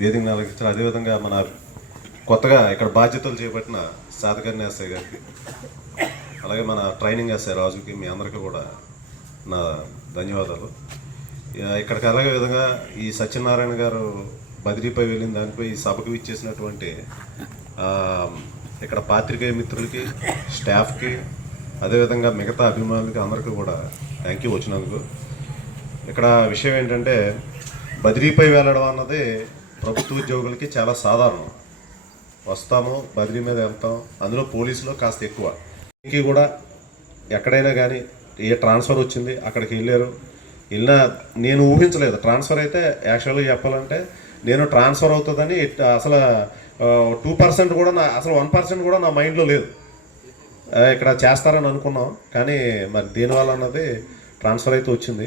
వేదికను అలంకరించారు. అదేవిధంగా మన కొత్తగా ఇక్కడ బాధ్యతలు చేపట్టిన శాతకర్ణి ఎస్ఐ గారికి, అలాగే మన ట్రైనింగ్ ఎస్ఐ రాజుకి, మీ అందరికీ కూడా నా ధన్యవాదాలు. ఇక్కడికి అలాగే విధంగా ఈ సత్యనారాయణ గారు బదిలీపై వెళ్ళిన దానిపై ఈ సభకు ఇచ్చేసినటువంటి ఇక్కడ పాత్రికేయ మిత్రులకి, స్టాఫ్కి, అదేవిధంగా మిగతా అభిమానులకి అందరికీ కూడా థ్యాంక్ యూ వచ్చినందుకు. ఇక్కడ విషయం ఏంటంటే, బదిలీపై వెళ్ళడం అన్నది ప్రభుత్వ ఉద్యోగులకి చాలా సాధారణం. వస్తాము, బదిలీ మీద వెళ్తాం, అందులో పోలీసులో కాస్త ఎక్కువ. ఇంక కూడా ఎక్కడైనా కానీ ఏ ట్రాన్స్ఫర్ వచ్చింది అక్కడికి వెళ్ళినా నేను ఊహించలేదు. ట్రాన్స్ఫర్ అయితే యాక్చువల్గా చెప్పాలంటే నేను ట్రాన్స్ఫర్ అవుతుందని అసలు 2% కూడా అసలు 1% కూడా నా మైండ్లో లేదు. ఇక్కడ చేస్తారని అనుకున్నాం, కానీ మరి దీనివల్ల అన్నది ట్రాన్స్ఫర్ అయితే వచ్చింది.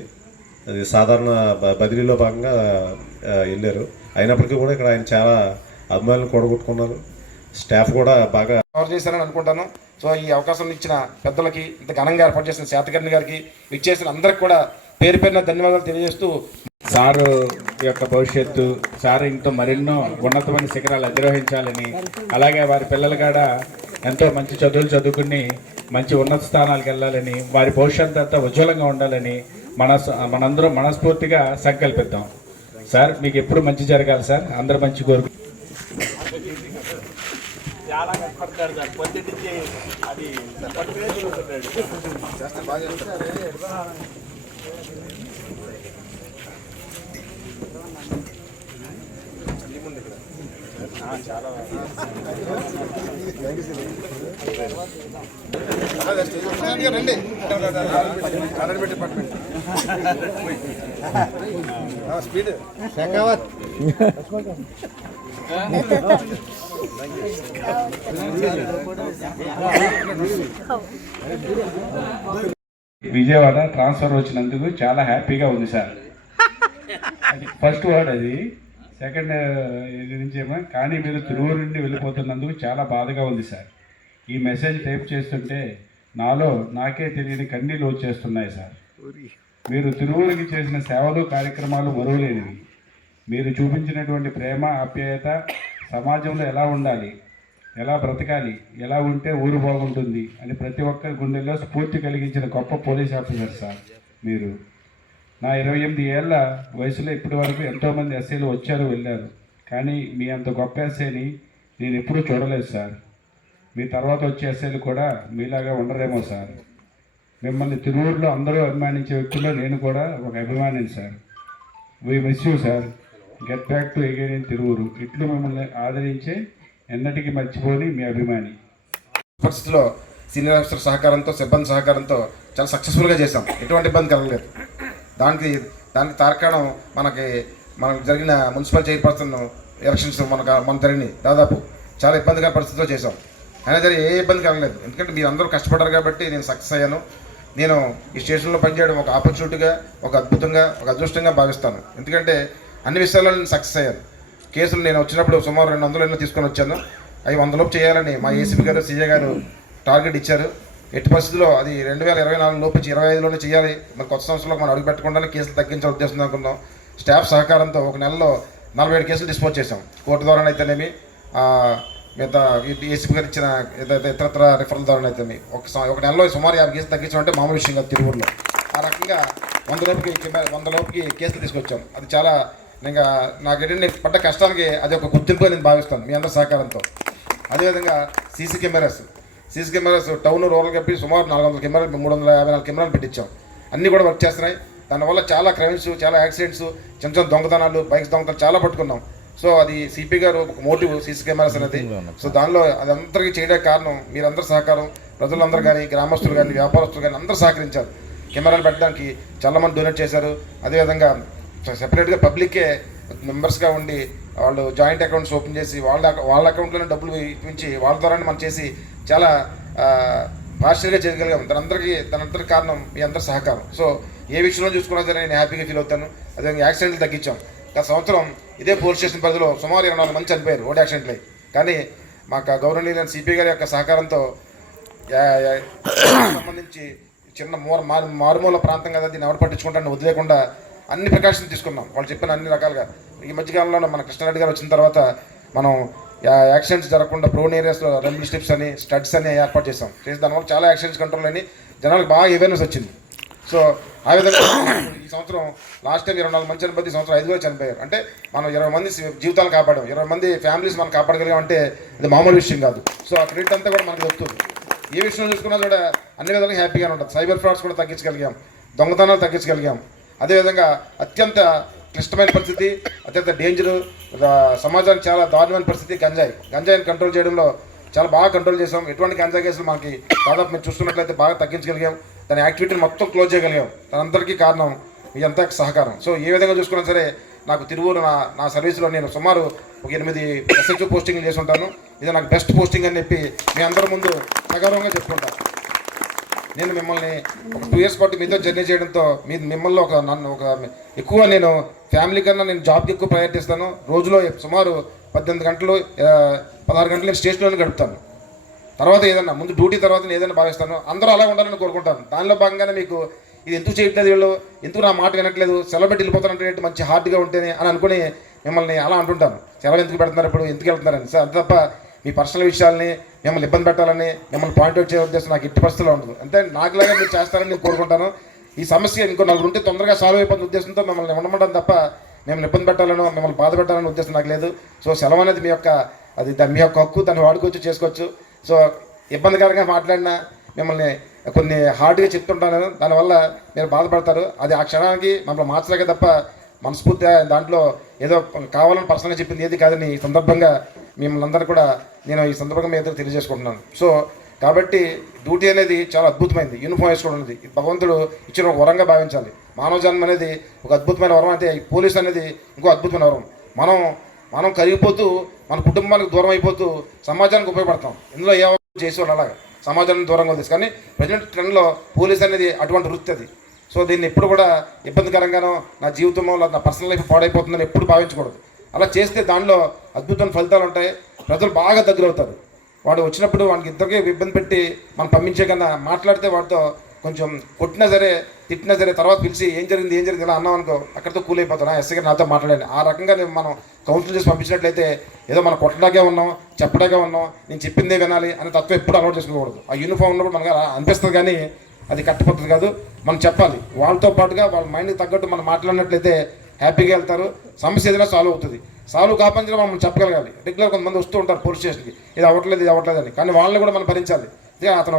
అది సాధారణ బదిలీలో భాగంగా వెళ్ళారు. అయినప్పటికీ కూడా ఇక్కడ ఆయన చాలా అభిమానులు కూడగొట్టుకున్నారు. స్టాఫ్ కూడా బాగా కవర్ చేశారని అనుకుంటాను. సో ఈ అవకాశం ఇచ్చిన పెద్దలకి, ఇంత ఘనంగా ఏర్పాటు చేసిన శాతకర్ణి గారికి, ఇచ్చేసిన అందరికి కూడా పేరు పేరున ధన్యవాదాలు తెలియజేస్తూ, సారు యొక్క భవిష్యత్తు, సారు ఇంకా మరెన్నో ఉన్నతమైన శిఖరాలు అధిరోహించాలని, అలాగే వారి పిల్లలు కూడా ఎంతో మంచి చదువులు చదువుకుని మంచి ఉన్నత స్థానాలకు వెళ్ళాలని, వారి భవిష్యత్తు అంతా ఉజ్వలంగా ఉండాలని మనందరం మనస్ఫూర్తిగా సంకల్పిద్దాం. సార్ మీకు ఎప్పుడు మంచి జరగాలి సార్, అందరూ మంచి కోరుకు. చాలా కష్టపడతాడు సార్, పొద్దున్నే అది రండి డిపార్ట్మెంట్ స్పీడ్ శకావత్ విజయవాడ ట్రాన్స్ఫర్ వచ్చినందుకు చాలా హ్యాపీగా ఉంది సార్. అది ఫస్ట్ వర్డ్. అది సెకండ్ ఇది నుంచి ఏమో, కానీ మీరు తిరువూరు నుండి వెళ్ళిపోతున్నందుకు చాలా బాధగా ఉంది సార్. ఈ మెసేజ్ టైప్ చేస్తుంటే నాకే తెలియని కన్నీళ్ళు వచ్చేస్తున్నాయి సార్. మీరు తిరువూరుకి చేసిన సేవలు, కార్యక్రమాలు మరువలేనివి. మీరు చూపించినటువంటి ప్రేమ, ఆప్యాయత, సమాజంలో ఎలా ఉండాలి, ఎలా బ్రతకాలి, ఎలా ఉంటే ఊరు బాగుంటుంది అని ప్రతి ఒక్కరి గుండెల్లో స్ఫూర్తి కలిగించిన గొప్ప పోలీస్ ఆఫీసర్ సార్ మీరు. నా 28 ఏళ్ల వయసులో ఇప్పటి వరకు ఎంతోమంది ఎస్ఐలు వచ్చారు, వెళ్ళారు, కానీ మీ అంత గొప్ప ఎస్ఐని నేను ఎప్పుడూ చూడలేదు సార్. మీ తర్వాత వచ్చే ఎస్ఐలు కూడా మీలాగా ఉండరేమో సార్. మిమ్మల్ని తిరువూరులో అందరూ అభిమానించే వ్యక్తుల్లో నేను కూడా ఒక అభిమానిని sir. We miss you sir. Get back to again in Tiruvuru. ఇట్లు మిమ్మల్ని ఆదరించే, ఎన్నటికీ మర్చిపోని మీ అభిమాని. పరిస్థితిలో సీనియర్ ఆఫీసర్ సహకారంతో, సిబ్బంది సహకారంతో చాలా సక్సెస్ఫుల్గా చేశాం. ఎటువంటి ఇబ్బంది కలగలేదు. దానికి తార్కాణం మనకు జరిగిన మున్సిపల్ చైర్పర్సన్ ఎలక్షన్స్ మన జరిగినాయి. దాదాపు చాలా ఇబ్బందిగా పరిస్థితిలో చేశాం. అయినా సరే ఏ ఇబ్బంది కలగలేదు. ఎందుకంటే మీరు అందరూ కష్టపడ్డారు కాబట్టి నేను సక్సెస్ అయ్యాను. నేను ఈ స్టేషన్లో పనిచేయడం ఒక ఆపర్చునిటీగా, ఒక అద్భుతంగా, ఒక అదృష్టంగా భావిస్తాను. ఎందుకంటే అన్ని విషయాల్లో నేను సక్సెస్ అయ్యాను. కేసులు నేను వచ్చినప్పుడు సుమారు 200 ఎన్నో తీసుకొని వచ్చాను. అవి 100 లోపు చేయాలని మా ఏసీపీ గారు, సీఏ గారు టార్గెట్ ఇచ్చారు. ఎట్టి పరిస్థితుల్లో అది 2024 లోపు 25లోనే చేయాలి. మరి కొత్త సంవత్సరంలో మనం అడుగు పెట్టకుండానే కేసులు తగ్గించాలని ఉద్దేశం అనుకున్నాం. స్టాఫ్ సహకారంతో ఒక నెలలో 47 కేసులు డిస్పోజ్ చేసాం. కోర్టు ద్వారా అయితేనేమి, మిగతా ఏసీపీ గారు ఇచ్చిన ఇతరత్ర రిఫరల్ ద్వారా అయితేనేమి ఒక నెలలో సుమారు 50 కేసులు తగ్గించామంటే మామూలు విషయం కాదు తిరువూరులో. ఆ రకంగా 100 లోపుకి కేసులు తీసుకొచ్చాం. అది చాలా ఇంకా నాకు పడ్డ కష్టానికి అది ఒక గుర్తింపుగా నేను భావిస్తాను మీ అందరి సహకారంతో. అదేవిధంగా సీసీ కెమెరాస్ టౌన్, రూరల్ కలిపి సుమారు 400 కెమెరాలు, 354 కెమెరాలు పెట్టించాం. అన్నీ కూడా వర్క్ చేస్తున్నాయి. దానివల్ల చాలా క్రైమ్స్, చాలా యాక్సిడెంట్స్, చిన్న చిన్న దొంగతనాలు, బైక్స్ దొంగతనాలు చాలా పట్టుకున్నాం. సో అది సిపి గారు ఒక మోటివ్ సీసీ కెమెరాస్ అనేది. సో దానిలో అదందరికీ చేయడానికి కారణం మీరందరూ సహకారం. ప్రజలందరూ కానీ, గ్రామస్తులు కానీ, వ్యాపారస్తులు కానీ అందరూ సహకరించారు. కెమెరాలు పెట్టడానికి చాలామంది డొనేట్ చేశారు. అదేవిధంగా సెపరేట్గా పబ్లిక్కే మెంబర్స్గా ఉండి వాళ్ళు జాయింట్ అకౌంట్స్ ఓపెన్ చేసి వాళ్ళ అకౌంట్లోనే డబ్బులు ఇప్పించి వాళ్ళ ద్వారానే మనం చేసి చాలా పార్షియల్గా చేయగలిగాం. దానందరికీ కారణం మీ అందరి సహకారం. సో ఏ విషయంలో చూసుకున్నా సరే నేను హ్యాపీగా ఫీల్ అవుతాను. అదేవిధంగా యాక్సిడెంట్లు తగ్గించాం. గత సంవత్సరం ఇదే పోలీస్ స్టేషన్ పరిధిలో సుమారు 24 మంది చనిపోయారు రోడ్ యాక్సిడెంట్లు. కానీ మాకు గౌరవనీయులైన సిపి గారి యొక్క సహకారంతో సంబంధించి చిన్న మారుమూల ప్రాంతం కదా, దీన్ని ఎవరు పట్టించుకుంటాను వదిలేకుండా అన్ని ప్రికాషన్స్ తీసుకున్నాం, వాళ్ళు చెప్పిన అన్ని రకాలుగా. ఈ మధ్యకాలంలో మన కృష్ణారెడ్డి గారు వచ్చిన తర్వాత మనం యాక్సిడెంట్స్ జరగకుండా ప్రోన్ ఏరియాస్లో రెమ్బుల్ స్టిప్స్ అని స్టడ్స్ అని ఏర్పాటు చేసాం. దానివల్ల చాలా యాక్సిడెంట్స్ కంట్రోల్ అని జనాలకు బాగా అవేర్నెస్ వచ్చింది. సో ఆ విధంగా ఈ సంవత్సరం లాస్ట్ టైం 24 మంది చనిపోతే ఈ సంవత్సరం 5 చనిపోయారు. అంటే మనం 20 మంది జీవితాలు కాపాడాం, 20 మంది ఫ్యామిలీస్ మనం కాపాడగలిగాం అంటే అది మామూలు విషయం కాదు. సో ఆ క్రెడిట్ అంతా కూడా మనకు వస్తుంది. ఏ విషయం చూసుకున్నా కూడా అన్ని విధాలుగా హ్యాపీగానే ఉంటుంది. సైబర్ ఫ్రాడ్స్ కూడా తగ్గించగలిగాం, దొంగతనాలు తగ్గించగలిగాం. అదేవిధంగా అత్యంత క్లిష్టమైన పరిస్థితి, అత్యంత డేంజరు, సమాజానికి చాలా దారుణమైన పరిస్థితి గంజాయిని కంట్రోల్ చేయడంలో చాలా బాగా కంట్రోల్ చేసాం. ఎటువంటి గంజాయి కేసులు మనకి దాదాపు మీరు చూస్తున్నట్లయితే బాగా తగ్గించగలిగాం. దాని యాక్టివిటీని మొత్తం క్లోజ్ చేయగలిగాం. దానందరికీ కారణం ఇదంతా సహకారం. సో ఏ విధంగా చూసుకున్నా సరే నాకు తిరువూరు నా సర్వీస్లో నేను సుమారు ఒక 8 SHO పోస్టింగ్లు చేసి ఉంటాను. ఇది నాకు బెస్ట్ పోస్టింగ్ అని చెప్పి మీ అందరి ముందు సగౌరవంగా చెప్పుకుంటాను. నేను మిమ్మల్ని ఒక 2 years పాటు మీతో జర్నీ చేయడంతో మిమ్మల్ని ఒక ఎక్కువ నేను ఫ్యామిలీ కన్నా నేను జాబ్కి ఎక్కువ ప్రయారిటీ ఇస్తాను. రోజులో సుమారు 18 గంటలు 16 గంటలు నేను స్టేషన్లోనే గడుపుతాను. తర్వాత ఏదన్నా ముందు డ్యూటీ తర్వాత నేను ఏదైనా భావిస్తాను. అందరూ అలా ఉండాలని కోరుకుంటాను. దానిలో భాగంగానే మీకు ఇది ఎందుకు చేయట్లేదు, వీళ్ళు ఎందుకు నా మాట వినట్లేదు, సెలవు పెట్టి వెళ్ళిపోతానంటే మంచి హార్ట్గా ఉంటేనే అని అనుకుని మిమ్మల్ని అలా అంటుంటాను. సెలవులు ఎందుకు పెడుతున్నారు, ఇప్పుడు ఎందుకు వెళ్తున్నారని. సార్ అంత తప్ప మీ పర్సనల్ విషయాల్ని మిమ్మల్ని ఇబ్బంది పెట్టాలని మిమ్మల్ని పాయింట్అవుట్ చేసే ఉద్దేశం నాకు ఇట్టి పరిస్థితిలో ఉండదు. అంటే నాకులాగా మీరు చేస్తారని నేను కోరుకుంటాను. ఈ సమస్య ఇంకో 4 ఉంటే తొందరగా సాల్వ్ అయిపోతున్న ఉద్దేశంతో మిమ్మల్ని ఉండమంటాం తప్ప మిమ్మల్ని ఇబ్బంది పెట్టాలనో మిమ్మల్ని బాధ పెట్టాలనే ఉద్దేశం నాకు లేదు. సో సెలవు అనేది మీ యొక్క మీ యొక్క హక్కు, దాన్ని వాడుకోవచ్చు, చేసుకోవచ్చు. సో ఇబ్బందికరంగా మాట్లాడినా మిమ్మల్ని కొన్ని హార్డ్గా చెప్తుంటాను, దానివల్ల మీరు బాధపడతారు. అది ఆ క్షణానికి మమ్మల్ని మార్చలేక తప్ప మనస్ఫూర్తిగా దాంట్లో ఏదో కావాలని పర్సనల్గా చెప్పింది ఏది కాదని ఈ సందర్భంగా మిమ్మల్ని అందరూ కూడా నేను ఈ సందర్భంగా మీ దగ్గర తెలియజేసుకుంటున్నాను. సో కాబట్టి డ్యూటీ అనేది చాలా అద్భుతమైనది. యూనిఫామ్ వేసుకోవడం అనేది భగవంతుడు ఇచ్చిన ఒక వరంగా భావించాలి. మానవ జన్మ అనేది ఒక అద్భుతమైన వరం. అయితే పోలీస్ అనేది ఇంకో అద్భుతమైన వరం. మనం కరిగిపోతూ మన కుటుంబానికి దూరం అయిపోతూ సమాజానికి ఉపయోగపడతాం. ఇందులో ఏ చేసేవాళ్ళు అలాగా సమాజానికి దూరంగా ఉంది. కానీ ప్రజెంట్ ట్రెండ్లో పోలీస్ అనేది అటువంటి వృత్తి అది. సో దీన్ని ఎప్పుడు కూడా ఇబ్బందికరంగానో నా జీవితంలో నా పర్సనల్ లైఫ్ పాడైపోతుందని ఎప్పుడు భావించకూడదు. అలా చేస్తే దానిలో అద్భుతమైన ఫలితాలు ఉంటాయి. ప్రజలు బాగా దగ్గరవుతారు. వాడు వచ్చినప్పుడు వాడికి ఇద్దరికి ఇబ్బంది పెట్టి మనం పంపించే కన్నా మాట్లాడితే వాడితో కొంచెం కొట్టినా సరే తిట్టినా సరే తర్వాత పిలిచి ఏం జరిగింది ఇలా అన్నాం అనుకో, అక్కడితో కూల్ అయిపోతాను. ఎస్ఐ గారు నాతో మాట్లాడాను. ఆ రకంగా మనం కౌన్సిల్ చేసి పంపించినట్లయితే ఏదో మనం కొట్టడాకే ఉన్నాం, చెప్పడాకే ఉన్నాం, నేను చెప్పిందే వినాలి అనే తత్వం ఎప్పుడు అలవాటు చేసుకోకూడదు. ఆ యూనిఫామ్ ఉన్నప్పుడు మనకు అనిపిస్తుంది, కానీ అది కట్టపడుతుంది కాదు. మనం చెప్పాలి. వాళ్ళతో పాటుగా వాళ్ళ మైండ్కి తగ్గట్టు మనం మాట్లాడినట్లయితే హ్యాపీగా వెళ్తారు. సమస్య ఏదైనా సాల్వ్ అవుతుంది. సాల్వ్ కాపాంచిన మనం చెప్పగలగాలి. రెగ్యులర్ కొంతమంది వస్తూ ఉంటారు పోలీస్ స్టేషన్కి, ఇది అవ్వట్లేదు అని. కానీ వాళ్ళని కూడా మనం భరించాలి. అతను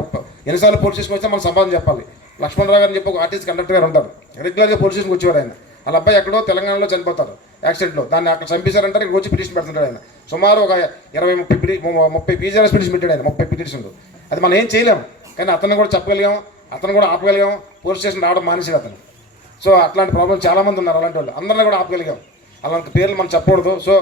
ఎన్నిసార్లు పోలీస్ స్టేషన్కి వచ్చా మనం సమాధానం చెప్పాలి. లక్ష్మణరావు గారు అని చెప్పి ఒక ఆర్టీసీ కండక్టర్ గారు ఉంటారు. రెగ్యులర్గా పోలీస్ స్టేషన్కి వచ్చేవారు ఆయన. వాళ్ళ అబ్బాయి ఎక్కడో తెలంగాణలో చనిపోతారు యాక్సిడెంట్లో. దాన్ని అక్కడ చంపేశారంటారు. ఇక్కడ వచ్చి పిటిషన్ పెడుతుంటాడు ఆయన. సుమారు ఒక 20-30 PGRS పిటిషన్ పెట్టాడు ఆయన. 30 పిటిషన్లు. అది మనం ఏం చేయలేము, కానీ అతన్ని కూడా చెప్పగలిగాం, అతను కూడా ఆపగలిగాం. పోలీస్ స్టేషన్ రావడం మానేసాడు అతను. సో అట్లాంటి ప్రాబ్లం చాలామంది ఉన్నారు. అలాంటి వాళ్ళు అందరినీ కూడా ఆపగలిగాం. అలాంటి పేర్లు మనం చెప్పకూడదు. సో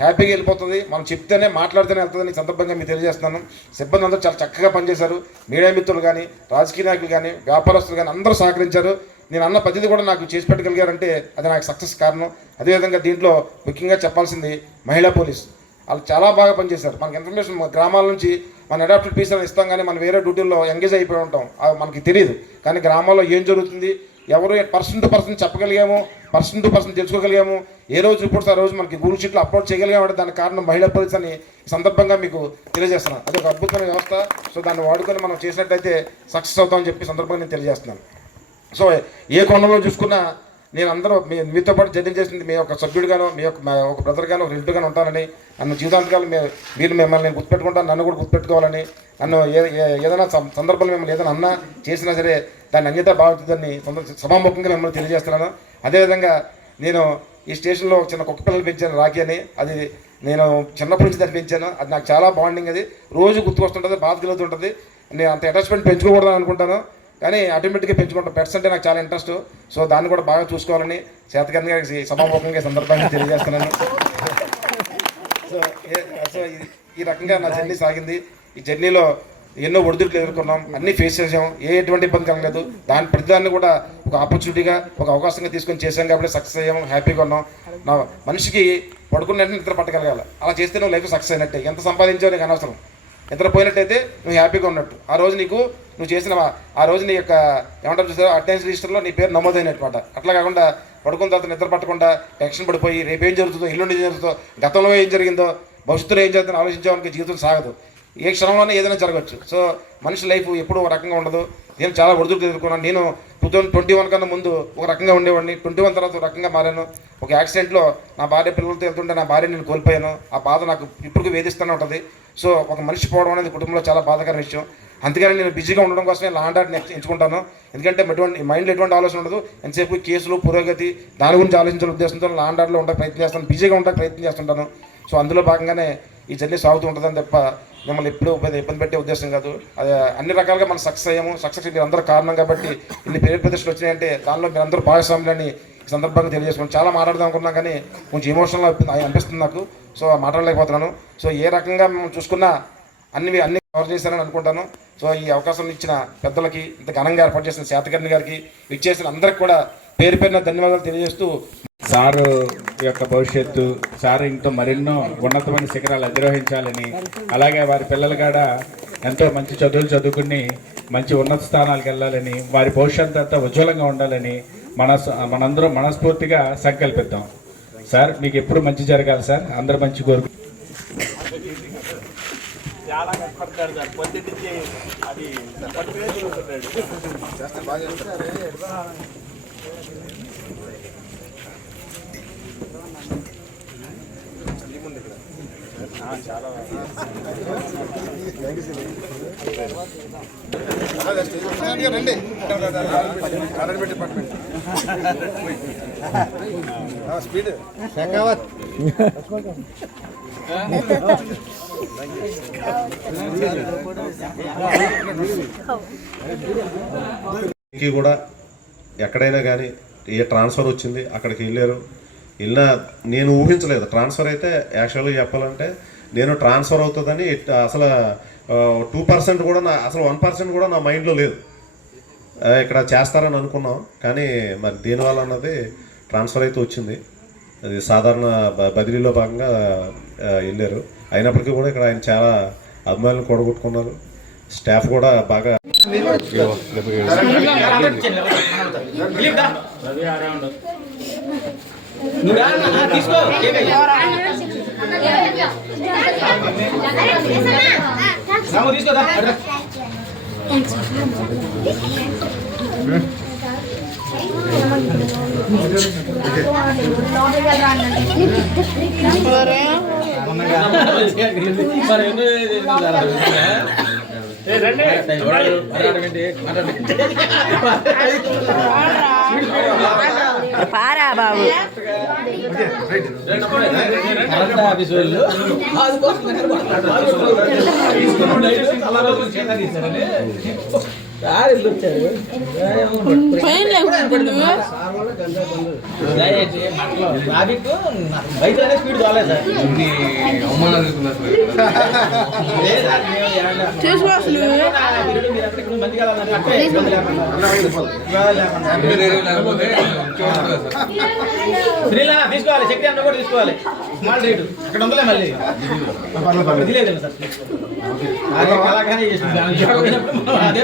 హ్యాపీగా వెళ్ళిపోతుంది. మనం చెప్తేనే మాట్లాడితేనే వెళ్తుందని ఈ సందర్భంగా మీకు తెలియజేస్తున్నాను. సిబ్బంది అందరూ చాలా చక్కగా పనిచేశారు. మీడియా మిత్రులు కానీ, రాజకీయ నాయకులు కానీ, వ్యాపారస్తులు కానీ అందరూ సహకరించారు. నేను అన్న ప్రతిదీ కూడా నాకు చేసి పెట్టగలిగారంటే అది నాకు సక్సెస్ కారణం. అదేవిధంగా దీంట్లో ముఖ్యంగా చెప్పాల్సింది మహిళా పోలీస్. వాళ్ళు చాలా బాగా పనిచేశారు. మనకి ఇన్ఫర్మేషన్ గ్రామాల నుంచి మన అడాప్టెడ్ పీస్ అని ఇస్తాం, కానీ మనం వేరే డ్యూటీల్లో ఎంగేజ్ అయిపోయి ఉంటాం. మనకి తెలియదు. కానీ గ్రామాల్లో ఏం జరుగుతుంది, ఎవరు పర్సన్ టు పర్సన్ చెప్పగలిగాము, పర్సన్ టు పర్సన్ తెలుసుకోగలిగాము, ఏ రోజు రిపోర్ట్స్ ఆ రోజు మనకి గూగుల్ షీట్లో అప్లోడ్ చేయగలిగామంటే దానికి కారణం మహిళా పోలీస్ అని సందర్భంగా మీకు తెలియజేస్తున్నాను. అది ఒక అద్భుతమైన వ్యవస్థ. సో దాన్ని వాడుకొని మనం చేసినట్టయితే సక్సెస్ అవుతామని చెప్పి సందర్భంగా నేను తెలియజేస్తున్నాను. సో ఏ కోణంలో చూసుకున్నా నేను అందరూ మీతో పాటు జర్నీ చేసింది మీ యొక్క సభ్యుడిగానో, మీ యొక్క ఒక బ్రదర్గానో, ఒక రిలేటివ్గానో ఉంటానని, నన్ను జీవితాంతకాలం మీరు మిమ్మల్ని నేను గుర్తుపెట్టుకుంటాను, నన్ను కూడా గుర్తుపెట్టుకోవాలని, నన్ను ఏదైనా సందర్భంలో మిమ్మల్ని ఏదైనా అన్నా చేసినా సరే దాన్ని అన్యత బాగుతుందని సభాముఖంగా మిమ్మల్ని తెలియజేస్తున్నాను. అదేవిధంగా నేను ఈ స్టేషన్లో చిన్న కుక్క పిల్లలు పెంచాను, రాఖీ అని. అది నేను చిన్నప్పటి నుంచి దాన్ని పెంచాను. అది నాకు చాలా బాండింగ్. అది రోజు గుర్తుకొస్తుంటుంది, బాధ కలుగుతుంటుంది. నేను అంత అటాచ్మెంట్ పెంచుకోకూడదని అనుకుంటాను, కానీ ఆటోమేటిక్గా పెంచుకుంటాను. పెట్స్ అంటే నాకు చాలా ఇంట్రెస్ట్. సో దాన్ని కూడా బాగా చూసుకోవాలని చేతకంగా సభాముఖంగా సందర్భంగా తెలియజేస్తున్నాను. సో ఈ రకంగా నా జర్నీ సాగింది. ఈ జర్నీలో ఎన్నో ఒడిదుడుకులు ఎదుర్కొన్నాం, అన్నీ ఫేస్ చేసాం, ఎటువంటి ఇబ్బంది కలగలేదు. ప్రతిదాన్ని కూడా ఒక ఆపర్చునిటీగా, ఒక అవకాశంగా తీసుకొని చేసాం కాబట్టి సక్సెస్ అయ్యాము, హ్యాపీగా ఉన్నాం. నా మనిషికి పడుకున్నట్టు నిద్ర పట్టగలగాలి. అలా చేస్తే నువ్వు లైఫ్ సక్సెస్ అయినట్టే. ఎంత సంపాదించావు నీకు అనవసరం. నిద్ర పోయినట్టయితే నువ్వు హ్యాపీగా ఉన్నట్టు. ఆ రోజు నువ్వు చేసిన ఆ రోజు నీ యొక్క ఏమంటారు చూసారు అటెండెన్స్ రిజిస్టర్లో నీ పేరు నమోదైనమాట. అట్లా కాకుండా పడుకున్న తర్వాత నిద్ర పట్టకుండా టెన్షన్ పడిపోయి రేపు ఏం జరుగుతుందో, ఎల్లుండి ఏం జరుగుతుందో, గతంలో ఏం జరిగిందో, భవిష్యత్తులో ఏం జరుగుతుందో ఆలోచించేవానికి జీవితం సాగదు. ఏ క్షణంలోనే ఏదైనా జరగవచ్చు. సో మనిషి లైఫ్ ఎప్పుడూ ఒక రకంగా ఉండదు. నేను చాలా ఒడిదుడుకులు ఎదుర్కొన్నాను. నేను 2021 కన్నా ముందు ఒక రకంగా ఉండేవాడిని, 21 తర్వాత ఒక రకంగా మారాను. ఒక యాక్సిడెంట్లో నా భార్య పిల్లలతో వెళ్తుంటే నా భార్య నేను కోల్పోయాను. ఆ బాధ నాకు ఇప్పటికీ వేధిస్తూనే ఉంటుంది. సో ఒక మనిషి పోవడం అనేది కుటుంబంలో చాలా బాధాకర విషయం. అందుకని నేను బిజీగా ఉండడం కోసమే లా అండ్ ఆర్డర్ని ఎంచుకుంటాను. ఎందుకంటే మైండ్లో ఎటువంటి ఆలోచన ఉండదు. ఎంతసేపు కేసులు, పురోగతి దాని గురించి ఆలోచించిన ఉద్దేశంతో లా అండ్ ఆర్డర్లో ఉండడానికి ప్రయత్నం చేస్తాను, బిజీగా ఉండడానికి ప్రయత్నం చేస్తుంటాను. సో అందులో భాగంగానే ఈ జర్నీ సాగుతూ ఉంటుందని తప్ప మిమ్మల్ని ఎప్పుడూ ఇబ్బంది పెట్టే ఉద్దేశం కాదు. అది అన్ని రకాలుగా మనం సక్సెస్ అయ్యాము. సక్సెస్ మీరు అందరూ కారణం కాబట్టి ఇన్ని పేరు ప్రదర్శనలు వచ్చినాయంటే దానిలో మీరు అందరూ భాగస్వాములని ఈ సందర్భంగా తెలియజేసుకోండి. చాలా మాట్లాడదాం అనుకున్నా కానీ కొంచెం ఎమోషనల్ అనిపిస్తుంది నాకు. సో మాట్లాడలేకపోతున్నాను. సో ఏ రకంగా మనం చూసుకున్నా అన్ని కవర్ చేశారని అనుకుంటాను. సో ఈ అవకాశం ఇచ్చిన పెద్దలకి, ఇంత ఘనంగా ఏర్పాటు చేసిన శాతకర్ణి గారికి, ఇచ్చేసిన అందరికి కూడా పేరు పేరున ధన్యవాదాలు తెలియజేస్తూ, సారు యొక్క భవిష్యత్తు, సారు ఇంకా మరెన్నో ఉన్నతమైన శిఖరాలు అధిరోహించాలని, అలాగే వారి పిల్లలు కూడా ఎంతో మంచి చదువులు చదువుకుని మంచి ఉన్నత స్థానాలకు వెళ్ళాలని, వారి భవిష్యత్తు అంతా ఉజ్వలంగా ఉండాలని మనందరం మనస్ఫూర్తిగా సంకల్పిద్దాం. సార్ మీకు ఎప్పుడు మంచి జరగాలి సార్, అందరూ మంచి కోరుకు. చాలా కష్టపడతాడు సార్, పొద్దున్నే అది స్పీడ్ కూడా ఎక్కడైనా కానీ ఏ ట్రాన్స్ఫర్ వచ్చింది అక్కడికి వెళ్ళినా నేను ఊహించలేదు. ట్రాన్స్ఫర్ అయితే యాక్చువల్గా చెప్పాలంటే నేను ట్రాన్స్ఫర్ అవుతుందని అసలు 2% కూడా అసలు 1% కూడా నా మైండ్లో లేదు. ఇక్కడ చేస్తారని అనుకున్నాం కానీ మరి దీనివల్ల అన్నది ట్రాన్స్ఫర్ అయితే వచ్చింది. అది సాధారణ బదిలీలో భాగంగా వెళ్ళారు. అయినప్పటికీ కూడా ఇక్కడ ఆయన చాలా అభిమానులు కూడగొట్టుకున్నారు. స్టాఫ్ కూడా బాగా పారా బాబు బయట స్పీడ్ కాలేదు సార్. తీసుకోవాలి, శక్తి అన్న కూడా తీసుకోవాలి. స్మాల్ రేటు అక్కడ ఉందలే మళ్ళీ లేదు సార్. అలాగే చేస్తుంది అదే